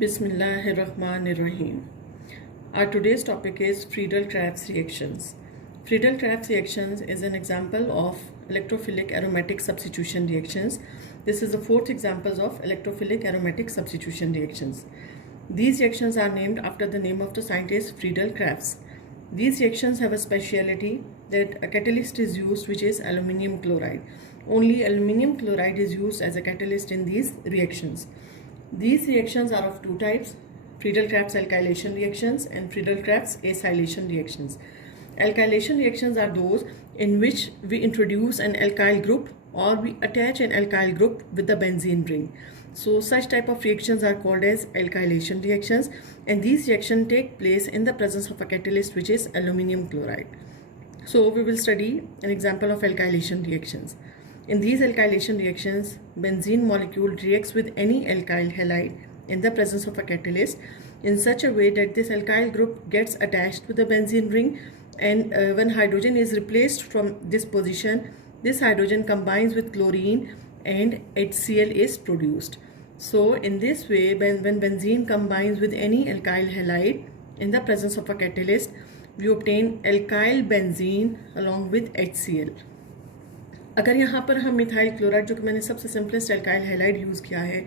Bismillahirrahmanirrahim. Our today's topic is Friedel-Crafts reactions. Friedel-Crafts reactions is an example of electrophilic aromatic substitution reactions. This is the fourth example of electrophilic aromatic substitution reactions. These reactions are named after the name of the scientist Friedel-Crafts. These reactions have a speciality that a catalyst is used which is aluminium chloride. Only aluminium chloride is used as a catalyst in these reactions. These reactions are of two types: Friedel-Crafts alkylation reactions and Friedel-Crafts acylation reactions. Alkylation reactions are those in which we introduce an alkyl group or we attach an alkyl group with the benzene ring. So such type of reactions are called as alkylation reactions, and these reactions take place in the presence of a catalyst which is aluminium chloride. So we will study an example of alkylation reactions. In these alkylation reactions, benzene molecule reacts with any alkyl halide in the presence of a catalyst in such a way that this alkyl group gets attached to the benzene ring, and when hydrogen is replaced from this position, this hydrogen combines with chlorine and HCl is produced. So in this way, when benzene combines with any alkyl halide in the presence of a catalyst, we obtain alkyl benzene along with HCl. अगर यहाँ पर हम methyl chloride, जो कि मैंने सबसे simplest alkyl halide use किया है,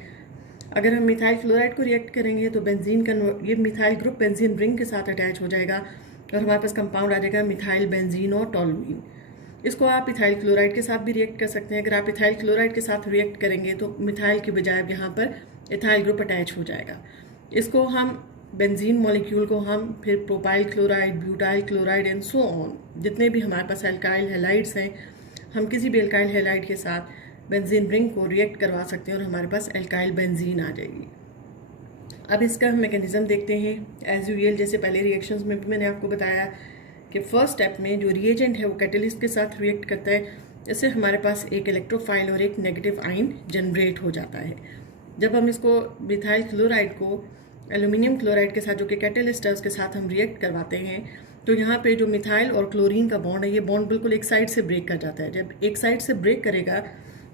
अगर हम मिथाइल क्लोराइड को रिएक्ट करेंगे तो बेंजीन का ये मिथाइल ग्रुप बेंजीन रिंग के साथ अटैच हो जाएगा और हमारे पास कंपाउंड आ जाएगा मिथाइल बेंजीन और टोलुइन. इसको आप इथाइल क्लोराइड के साथ भी रिएक्ट कर सकते हैं. अगर आप इथाइल क्लोराइड के साथ रिएक्ट करेंगे तो मिथाइल के बजाय यहाँ पर इथाइल ग्रुप अटैच हो जाएगा. इसको हम बेंजीन मॉलिक्यूल को हम फिर propyl chloride, butyl chloride and so on, जितने भी हमारे पास एल्काइल हैलाइड्स हैं, हम किसी भी एल्काइल हैलाइड के साथ बेंजीन रिंग को रिएक्ट करवा सकते हैं और हमारे पास एल्काइल बेंजीन आ जाएगी. अब इसका हम मैकेनिज्म देखते हैं. एज यूजुअल, जैसे पहले रिएक्शंस में भी मैंने आपको बताया कि फर्स्ट स्टेप में जो रिएजेंट है वो कैटलिस्ट के साथ रिएक्ट करता है. इससे हमारे पास एक इलेक्ट्रोफाइल और एक नेगेटिव आयन जनरेट हो जाता है. जब हम इसको मिथाइल क्लोराइड को एल्यूमिनियम क्लोराइड के साथ, जो कि कैटलिस्ट है, उसके साथ हम रिएक्ट करवाते हैं, तो यहाँ पे जो मिथाइल और क्लोरीन का बॉन्ड है, ये बॉन्ड बिल्कुल एक साइड से ब्रेक कर जाता है. जब एक साइड से ब्रेक करेगा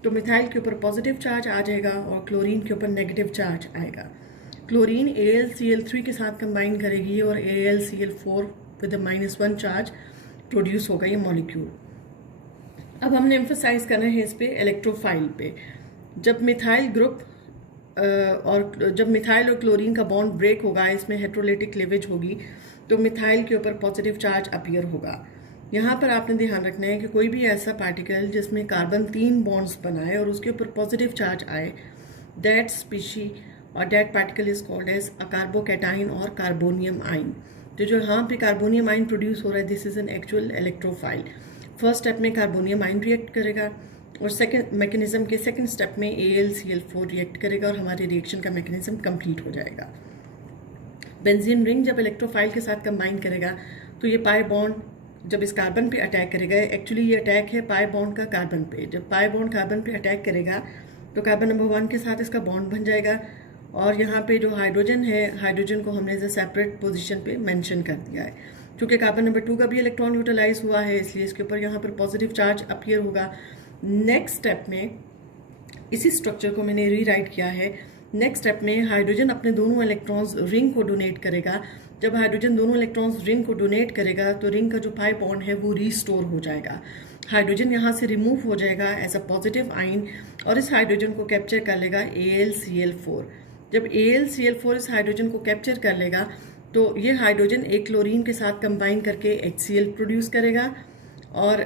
तो मिथाइल के ऊपर पॉजिटिव चार्ज आ जाएगा और क्लोरीन के ऊपर नेगेटिव चार्ज आएगा. क्लोरीन AlCl3 के साथ कंबाइन करेगी और AlCl4 विद -1 चार्ज प्रोड्यूस होगा ये मॉलिक्यूल. अब हमने एम्फसाइज करना है इस पे इलेक्ट्रोफाइल पे. जब मिथाइल और क्लोरीन का बॉन्ड ब्रेक होगा, इसमें हेट्रोलाइटिक क्लीवेज होगी, तो मिथाइल के ऊपर पॉजिटिव चार्ज अपीयर होगा. यहाँ पर आपने ध्यान रखना है कि कोई भी ऐसा पार्टिकल जिसमें कार्बन 3 बॉन्ड्स बनाए और उसके ऊपर पॉजिटिव चार्ज आए, दैट स्पीशी और that particle is called as a carbocation और कार्बोनियम आइन. तो जो यहाँ पे कार्बोनियम आइन प्रोड्यूस हो रहा है, this is an actual electrophile. First step में कार्बोनियम आइन रिएक्ट करेगा और सेकेंड मैकेनिज्म के सेकेंड स्टेप में AlCl4 रिएक्ट करेगा और हमारे रिएक्शन का मैकेनिज्म कंप्लीट हो जाएगा. बेंजीन रिंग जब इलेक्ट्रोफाइल के साथ कंबाइन करेगा तो ये पाई बॉन्ड जब इस कार्बन पे अटैक करेगा, एक्चुअली ये अटैक है पाई बॉन्ड का कार्बन पे. जब पाई बॉन्ड कार्बन पे अटैक करेगा तो कार्बन नंबर 1 के साथ इसका बॉन्ड बन जाएगा और यहाँ पे जो हाइड्रोजन है, हाइड्रोजन को हमने एज सेपरेट पोजीशन पे मेंशन कर दिया है. क्योंकि कार्बन नंबर 2 का भी इलेक्ट्रॉन यूटिलाइज हुआ है, इसलिए इसके ऊपर यहाँ पर पॉजिटिव चार्ज अपीयर होगा. नेक्स्ट स्टेप में इसी स्ट्रक्चर को मैंने रीराइट किया है. नेक्स्ट स्टेप में हाइड्रोजन अपने दोनों इलेक्ट्रॉन्स रिंग को डोनेट करेगा. जब हाइड्रोजन दोनों इलेक्ट्रॉन्स रिंग को डोनेट करेगा तो रिंग का जो पाई बॉन्ड है वो रीस्टोर हो जाएगा. हाइड्रोजन यहाँ से रिमूव हो जाएगा एज अ पॉजिटिव आइन और इस हाइड्रोजन को कैप्चर कर लेगा AlCl4. जब AlCl4 इस हाइड्रोजन को कैप्चर कर लेगा तो ये हाइड्रोजन एक क्लोरीन के साथ कंबाइन करके HCl प्रोड्यूस करेगा और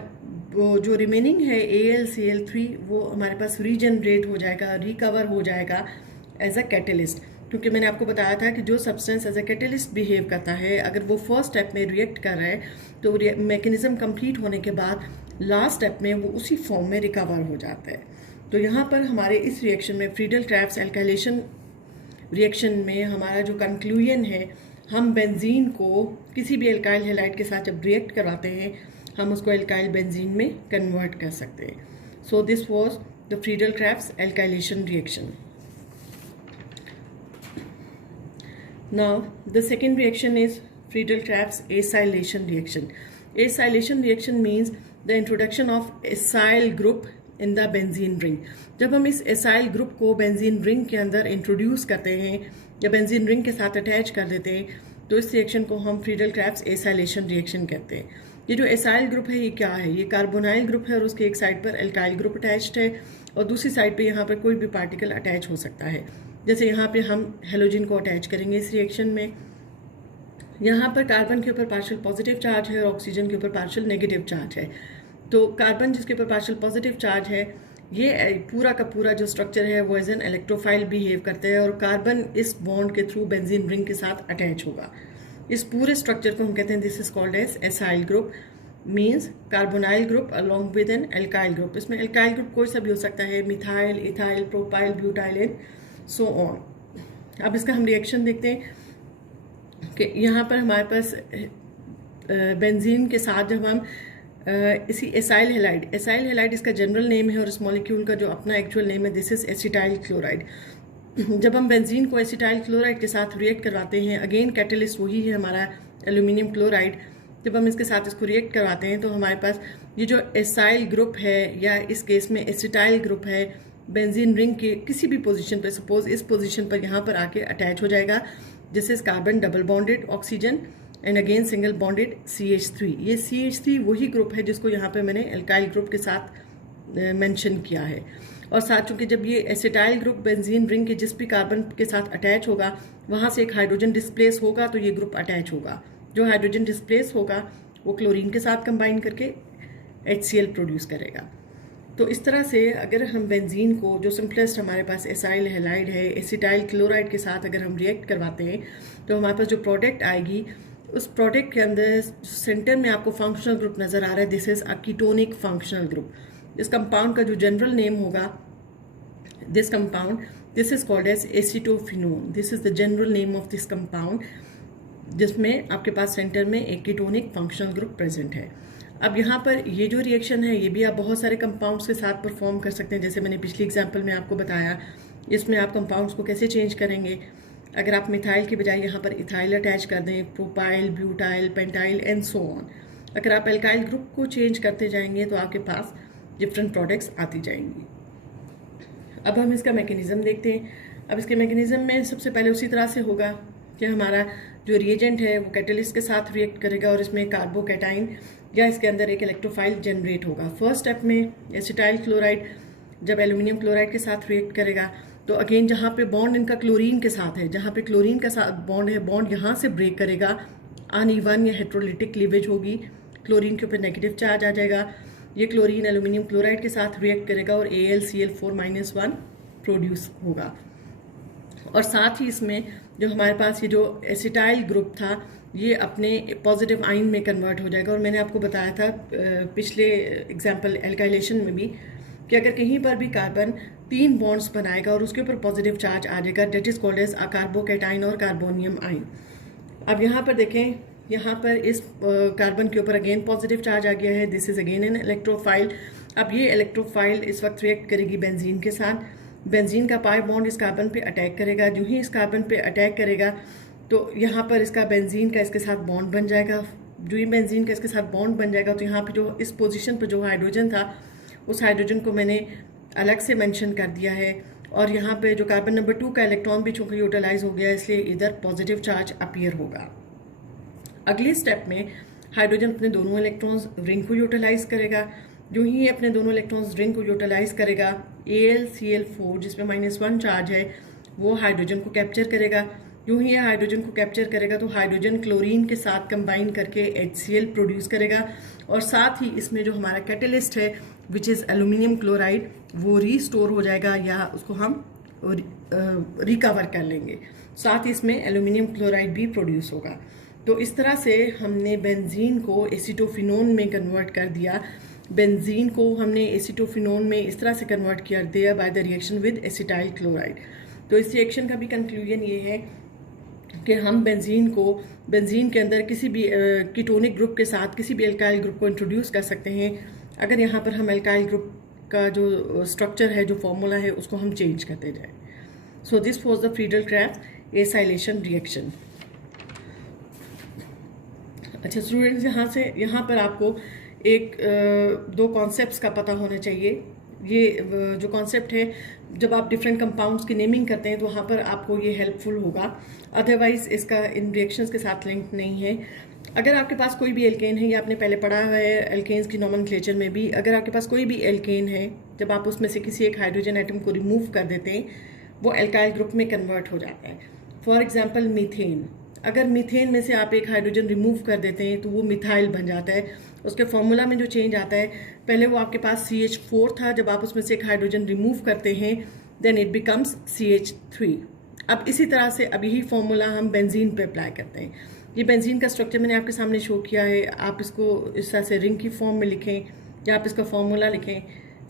वो जो रिमेनिंग है AlCl3 वो हमारे पास रीजनरेट हो जाएगा, रिकवर हो जाएगा एज अ कैटलिस्ट. क्योंकि मैंने आपको बताया था कि जो substance as a catalyst behave करता है, अगर वो फर्स्ट स्टेप में रिएक्ट कर रहा है तो मैकेनिज्म कंप्लीट होने के बाद लास्ट स्टेप में वो उसी फॉर्म में रिकवर हो जाता है. तो यहाँ पर हमारे इस रिएक्शन में फ्रीडल-क्राफ्ट्स एल्काइलेशन रिएक्शन में हमारा जो कंक्लूजन है, हम बेंजीन को किसी भी एल्काइल हैलाइड के साथ जब रिएक्ट करवाते हैं हम उसको एल्काइल बेंजीन में कन्वर्ट कर सकते हैं. So this was the Friedel-crafts alkylation reaction. Now, the second reaction is Friedel-Crafts acylation reaction. Acylation reaction means the introduction of acyl group in the benzene ring. जब हम इस एसाइल ग्रुप को benzene ring के अंदर introduce करते हैं या benzene ring के साथ अटैच कर देते हैं तो इस रिएक्शन को हम फ्रीडल-क्रेब्स एसाइलेशन रिएक्शन कहते हैं। ये जो एसाइल ग्रुप है ये क्या है? ये कार्बोनाइल ग्रुप है और उसके एक साइड पर एल्काइल ग्रुप अटैच्ड है और दूसरी साइड पे यहाँ पर कोई भी पार्टिकल अटैच हो सकता है। जैसे यहाँ पे हम हेलोजन को अटैच करेंगे इस रिएक्शन में। यहाँ पर कार्बन के ऊपर पार्शियल पॉजिटिव चार्ज है और ऑक्सीजन के ऊपर पार्शियल नेगेटिव चार्ज है। तो कार्बन जिसके ऊपर पार्शियल पॉजिटिव चार्ज है ये पूरा का पूरा जो स्ट्रक्चर है वो एज एन इलेक्ट्रोफाइल बिहेव करते हैं और कार्बन इस बॉन्ड के थ्रू बेंजीन रिंग के साथ अटैच होगा। इस पूरे स्ट्रक्चर को हम कहते हैं this is called as acyl group, means carbonyl group along with an alkyl group. इसमें एल्काइल ग्रुप कोई सा भी हो सकता है, methyl, ethyl, propyl, butyl and so on. अब इसका हम रिएक्शन देखते हैं कि यहाँ पर हमारे पास बेंजीन के साथ जब हम इसी एसाइल हेलाइड इसका जनरल नेम है और इस मॉलिक्यूल का जो अपना एक्चुअल नेम है दिस इज एसिटाइल क्लोराइड। जब हम बेंजीन को एसिटाइल क्लोराइड के साथ रिएक्ट करवाते हैं, अगेन कैटलिस्ट वही है हमारा एल्यूमिनियम क्लोराइड। जब हम इसके साथ इसको रिएक्ट करवाते हैं तो हमारे पास ये जो एसाइल ग्रुप है या इस केस में एसिटाइल ग्रुप है बेंजीन रिंग के किसी भी पोजीशन पर, सपोज इस पोजीशन पर यहाँ पर आके अटैच हो जाएगा। This is carbon double bonded oxygen and again single bonded CH3। ये CH3 वही ग्रुप है जिसको यहाँ पे मैंने एल्काइल ग्रुप के साथ मेंशन किया है। और साथ चूंकि जब ये एसिटाइल ग्रुप बेंजीन रिंग के जिस भी कार्बन के साथ अटैच होगा वहां से एक हाइड्रोजन डिस्प्लेस होगा तो ये ग्रुप अटैच होगा। जो हाइड्रोजन डिस्प्लेस होगा वो क्लोरीन के साथ कंबाइन करके HCl प्रोड्यूस करेगा। तो इस तरह से अगर हम बेंजीन को, जो सिंपलेस्ट हमारे पास एसाइल हैलाइड है, एसिटाइल क्लोराइड के साथ अगर हम रिएक्ट करवाते हैं तो हमारे पास जो प्रोडक्ट आएगी उस प्रोडक्ट के अंदर सेंटर में आपको फंक्शनल ग्रुप नजर आ रहा है, this is a ketonic functional group. इस कंपाउंड का जो जनरल नेम होगा this compound this is called as acetophenone. This is the general name of this compound जिसमें आपके पास सेंटर में एक कीटोनिक फंक्शनल ग्रुप प्रेजेंट है। अब यहाँ पर ये जो रिएक्शन है ये भी आप बहुत सारे कंपाउंड्स के साथ परफॉर्म कर सकते हैं। जैसे मैंने पिछली एग्जाम्पल में आपको बताया, इसमें आप कंपाउंड्स को कैसे चेंज करेंगे। अगर आप मिथाइल की बजाय यहाँ पर इथाइल अटैच कर दें, propyl, butyl, pentyl and so on. अगर आप एल्काइल ग्रुप को चेंज करते जाएंगे तो आपके पास डिफरेंट प्रोडक्ट्स आती जाएंगी। अब हम इसका मैकेनिज्म देखते हैं। अब इसके मैकेनिज्म में सबसे पहले उसी तरह से होगा कि हमारा जो रिएजेंट है वो कैटलिस्ट के साथ रिएक्ट करेगा और इसमें कार्बोकैटाइन या इसके अंदर एक इलेक्ट्रोफाइल जनरेट होगा। फर्स्ट स्टेप में एसिटाइल क्लोराइड जब एल्यूमिनियम क्लोराइड के साथ रिएक्ट करेगा तो अगेन जहाँ पे बॉन्ड इनका क्लोरीन के साथ है, जहाँ पे क्लोरीन का साथ बॉन्ड है, बॉन्ड यहाँ से ब्रेक करेगा, अनइवन या हेट्रोलिटिक क्लीवेज होगी, क्लोरीन के ऊपर नेगेटिव चार्ज आ जाएगा। ये क्लोरीन एल्यूमिनियम क्लोराइड के साथ रिएक्ट करेगा और AlCl4-1 प्रोड्यूस होगा। और साथ ही इसमें जो हमारे पास ये जो एसिटाइल ग्रुप था ये अपने पॉजिटिव आयन में कन्वर्ट हो जाएगा। और मैंने आपको बताया था पिछले एग्जाम्पल एल्काइलेशन में भी कि अगर कहीं पर भी कार्बन 3 बॉन्ड्स बनाएगा और उसके ऊपर पॉजिटिव चार्ज आ जाएगा, that is called as a carbocation और कार्बोनियम आयन। अब यहाँ पर देखें, यहाँ पर इस कार्बन के ऊपर अगेन पॉजिटिव चार्ज आ गया है, this is again an electrophile. अब ये इलेक्ट्रोफाइल इस वक्त रिएक्ट करेगी बेंजीन के साथ। बेंजीन का पाई बॉन्ड इस कार्बन पे अटैक करेगा। जो ही इस कार्बन पे अटैक करेगा तो यहाँ पर इसका बेंजीन का इसके साथ बॉन्ड बन जाएगा। जो ही बेंजीन का इसके साथ बॉन्ड बन जाएगा तो यहाँ पे जो इस पोजीशन पर जो हाइड्रोजन था उस हाइड्रोजन को मैंने अलग से मेंशन कर दिया है। और यहाँ पे जो कार्बन नंबर 2 का इलेक्ट्रॉन भी चूंकि यूटिलाइज हो गया इसलिए इधर पॉजिटिव चार्ज अपीयर होगा। अगले स्टेप में हाइड्रोजन अपने दोनों इलेक्ट्रॉन्स रिंग को यूटिलाइज करेगा। जो ही अपने दोनों इलेक्ट्रॉन्स रिंग को यूटिलाइज करेगा, AlCl4 जिसमें -1 चार्ज है वो हाइड्रोजन को कैप्चर करेगा। जो ही यह हाइड्रोजन को कैप्चर करेगा तो हाइड्रोजन क्लोरीन के साथ कंबाइन करके HCl प्रोड्यूस करेगा। और साथ ही इसमें जो हमारा कैटलिस्ट है विच इज़ एल्यूमिनियम क्लोराइड वो रीस्टोर हो जाएगा या उसको हम रिकवर कर लेंगे। साथ ही इसमें एल्यूमिनियम क्लोराइड भी प्रोड्यूस होगा। तो इस तरह से हमने बेंजीन को एसिटोफिनोन में कन्वर्ट कर दिया। बेंजीन को हमने एसिटोफिनोन में इस तरह से कन्वर्ट कर दिया by the reaction with acetyl chloride. तो इस रिएक्शन का भी कंक्लूजन ये है कि हम बेंजीन के अंदर किसी भी कीटोनिक ग्रुप के साथ किसी भी एल्काइल ग्रुप को इंट्रोड्यूस कर सकते हैं अगर यहाँ पर हम एल्काइल ग्रुप का जो स्ट्रक्चर है, जो फॉर्मूला है, उसको हम चेंज करते जाएं। So this was the Friedel-Krebs acylation reaction. अच्छा स्टूडेंट्स, यहाँ पर आपको एक 2 कॉन्सेप्ट्स का पता होना चाहिए। ये जो कॉन्सेप्ट है, जब आप डिफरेंट कंपाउंड्स की नेमिंग करते हैं तो वहाँ पर आपको ये हेल्पफुल होगा, अदरवाइज इसका इन रिएक्शंस के साथ लिंक नहीं है। अगर आपके पास कोई भी एल्केन है, या आपने पहले पढ़ा हुआ है एल्केन्स की नोमेनक्लेचर में भी, अगर आपके पास कोई भी एल्केन है, जब आप उसमें से किसी एक हाइड्रोजन एटम को रिमूव कर देते हैं वो एल्काइल ग्रुप में कन्वर्ट हो जाता है। फॉर एग्जाम्पल मीथेन, अगर मीथेन में से आप एक हाइड्रोजन रिमूव कर देते हैं तो वो मिथाइल बन जाता है। उसके फॉर्मूला में जो चेंज आता है, पहले वो आपके पास CH4 था, जब आप उसमें से एक हाइड्रोजन रिमूव करते हैं देन इट बिकम्स CH3। अब इसी तरह से अब यही फॉर्मूला हम बेंजीन पे अप्लाई करते हैं। ये बेंजीन का स्ट्रक्चर मैंने आपके सामने शो किया है, आप इसको इस तरह से रिंग की फॉर्म में लिखें या आप इसका फॉर्मूला लिखें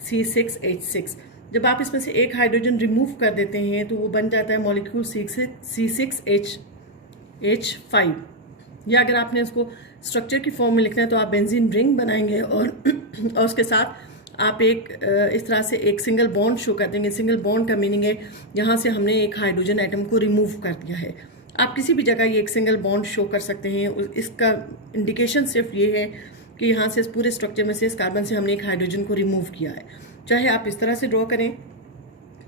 C6H6। जब आप इसमें से एक हाइड्रोजन रिमूव कर देते हैं तो वो बन जाता है मॉलिक्यूल C6H5। या अगर आपने उसको स्ट्रक्चर की फॉर्म में लिखना है तो आप बेंजीन रिंग बनाएंगे और उसके साथ आप एक इस तरह से एक सिंगल बॉन्ड शो कर देंगे। सिंगल बॉन्ड का मीनिंग है यहाँ से हमने एक हाइड्रोजन एटम को रिमूव कर दिया है। आप किसी भी जगह ये एक सिंगल बॉन्ड शो कर सकते हैं। इसका इंडिकेशन सिर्फ ये है कि यहाँ से इस पूरे स्ट्रक्चर में से इस कार्बन से हमने एक हाइड्रोजन को रिमूव किया है। चाहे आप इस तरह से ड्रॉ करें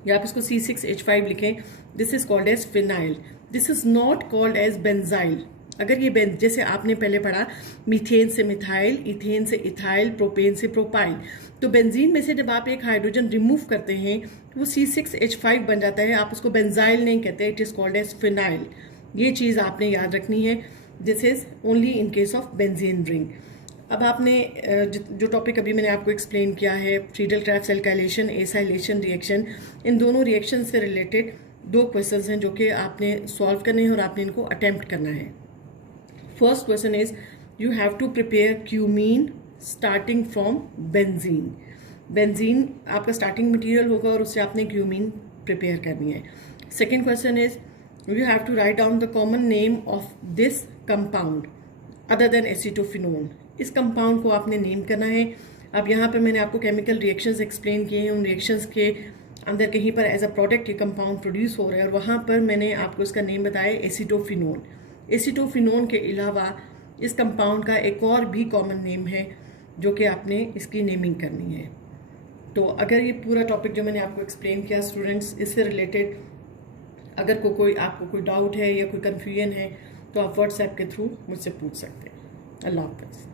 या आप इसको C6H5 लिखें, this is called as phenyl, this is not called as benzyl. अगर ये जैसे आपने पहले पढ़ा मीथेन से मिथाइल, इथेन से इथाइल, प्रोपेन से प्रोपाइल, तो बेंजीन में से जब आप एक हाइड्रोजन रिमूव करते हैं तो वो C6H5 बन जाता है। आप उसको बेंजाइल नहीं कहते, it is called as phenyl. ये चीज़ आपने याद रखनी है। This is only in case of benzene ring. अब आपने जो टॉपिक अभी मैंने आपको एक्सप्लेन किया है, फ्रीडल-क्राफ्ट्स एल्काइलेशन, एसाइलेशन रिएक्शन, इन दोनों रिएक्शन से रिलेटेड 2 क्वेश्चंस हैं जो कि आपने सॉल्व करने हैं और आपने इनको अटेम्प्ट करना है। First question is you have to prepare cumene starting from benzene. Benzene आपका स्टार्टिंग मटेरियल होगा और उससे आपने क्यूमीन प्रिपेयर करनी है। Second question is you have to write down the common name of this compound other than acetophenone। इस compound को आपने नेम करना है। अब यहाँ पर मैंने आपको केमिकल रिएक्शंस एक्सप्लेन किए हैं, उन रिएक्शंस के अंदर कहीं पर एज अ प्रोडक्ट ये कंपाउंड प्रोड्यूस हो रहा है और वहाँ पर मैंने आपको इसका नेम बताया एसीटोफिनोन। एसीटोफिनोन के अलावा इस कंपाउंड का एक और भी कॉमन नेम है जो कि आपने इसकी नेमिंग करनी है। तो अगर ये पूरा टॉपिक जो मैंने आपको एक्सप्लेन किया स्टूडेंट्स, इससे रिलेटेड अगर आपको कोई डाउट है या कोई कन्फ्यूजन है तो आप व्हाट्सएप के थ्रू मुझसे पूछ सकते हैं। अल्लाह हाफ़िज़।